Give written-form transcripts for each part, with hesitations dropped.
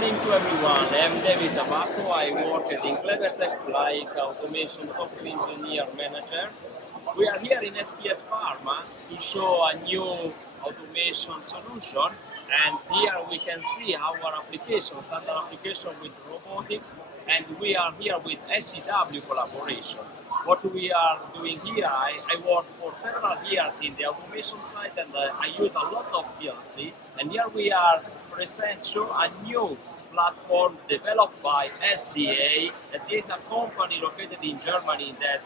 morning to everyone. I'm David Tabaco. I work in Clevertech like automation software engineer manager. We are here in SPS Parma to show a new automation solution, and here we can see our application, standard application with robotics, and we are here with SEW collaboration. What we are doing here, I work for several years in the automation side, and I use a lot of PLC, and here we are show a new platform developed by SDA. SDA is a company located in Germany that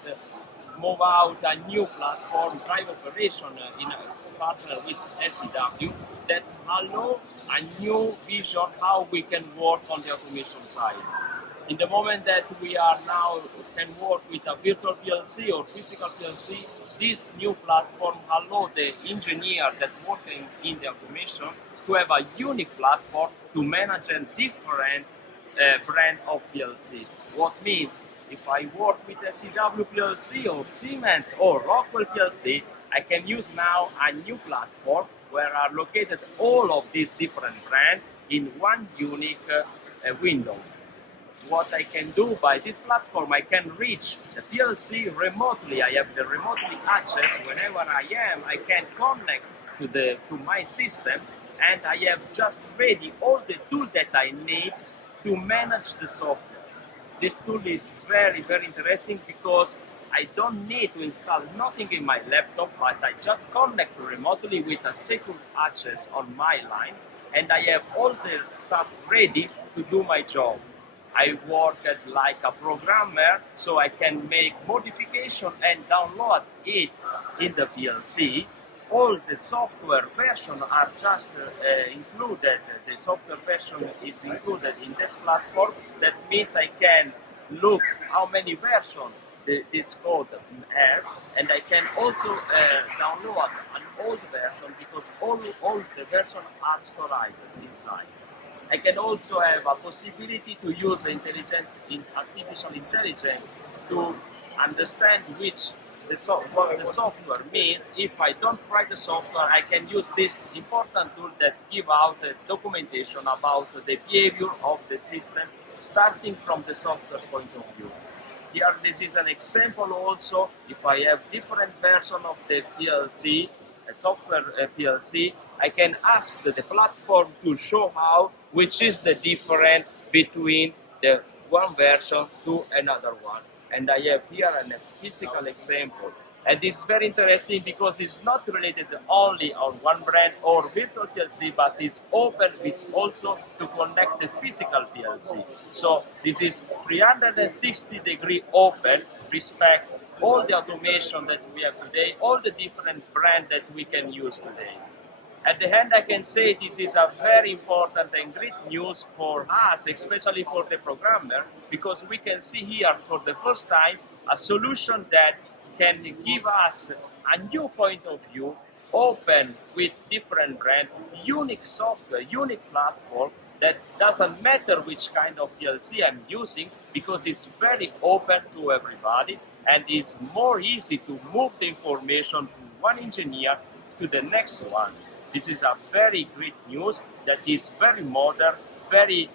move out a new platform, drive operation in a partner with SEW that allow a new vision how we can work on the automation side. In the moment that we are now can work with a virtual PLC or physical PLC, this new platform allow the engineer that working in the automation to have a unique platform to manage a different brand of PLC. What means if I work with SEW PLC or Siemens or Rockwell PLC, I can use now a new platform where are located all of these different brands in one unique window. What I can do by this platform, I can reach the PLC remotely. I have the remotely access whenever I am. I can connect to my system, and I have just ready all the tools that I need to manage the software. This tool is very, very interesting because I don't need to install nothing in my laptop, but I just connect remotely with a secure access on my line, and I have all the stuff ready to do my job. I work like a programmer, so I can make modification and download it in the PLC. All the software versions are just included. The software version is included in this platform. That means I can look how many versions this code has, and I can also download an old version because all the versions are stored inside. I can also have a possibility to use artificial intelligence to understand what the software means. If I don't write the software, I can use this important tool that give out documentation about the behavior of the system, starting from the software point of view. Here, this is an example also. If I have different version of the PLC, software PLC, I can ask the platform to show which is the difference between the one version to another one. And I have here a physical example. And it's very interesting because it's not related only on one brand or virtual PLC, but it's open, it's also to connect the physical PLC. So this is 360-degree open, respect all the automation that we have today, all the different brands that we can use today. At the end, I can say this is a very important and great news for us, especially for the programmer, because we can see here for the first time a solution that can give us a new point of view, open with different brands, unique software, unique platform that doesn't matter which kind of PLC I'm using because it's very open to everybody and it's more easy to move the information from one engineer to the next one. This is a very great news that is very modern, very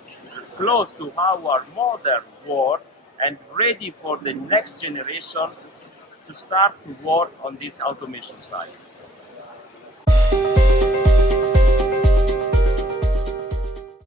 close to our modern world and ready for the next generation to start to work on this automation side.